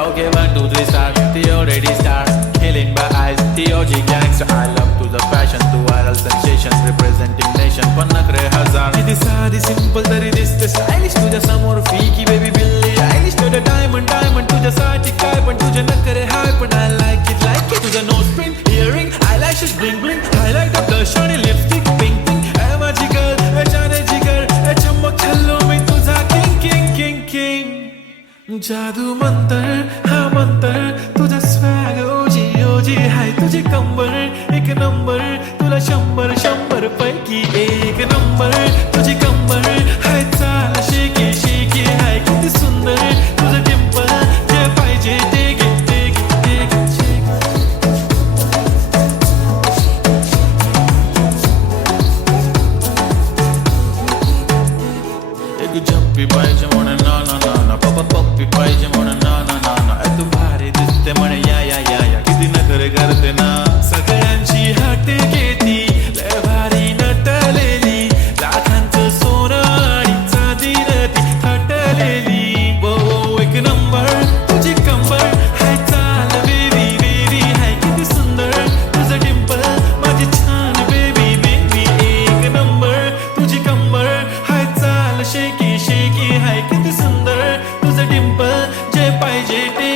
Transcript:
Okay, 1, 2, 3 start. The already start. Killing by eyes. The OG gangster. I love to the fashion, to viral sensation, representing nation. पन्नाकरे हजार. किती साधी simple तरी दिसते stylish. तुझ्या समोर फीकी baby Billie Eilish. तुझ्या diamond तुझ्यासाठी काय पण तुझे नखरे हाय पण I like it. तुझं nose print, earring, eyelashes bling bling, highlight of blush आणि lipstick pink pink. ऐ माझी girl, ऐ जाने जिगर, ऐ चमक छल्लो मी तुझा king king king king. जादू मंतर हा मंतर तुझा स्वॅग ओजी ओजी हाय तुझी कंबर एक नंबर तुला 100 पैकी एक नंबर तुझी कंबर हाय चाल शेकी शेकी हाय किती सुंदर तुझं डिंपल जे पाहिजे ते घे ते घे ते घे एक झप्पी पाहिजे म्हणून ना ना ना ना पप्पी पाहिजे म्हणून ना ना ना ना तू भारी दिसते म्हणे या या या या किती नखरे करते ना सगळ्यांची हाट घेती लय भारी नटलेली लाखांचं सोनं आणि चांदी ती हटलेली वो एक नंबर तुझी कंबर हाय चाल बेबी बेबी हाय किती सुंदर तुझं डिंपल माझी छान बेबी बेबी एक नंबर तुझी कंबर हाय चाल शेकी शेकी हाय किती सुंदर तुझं डिंपल जे पाहिजे ते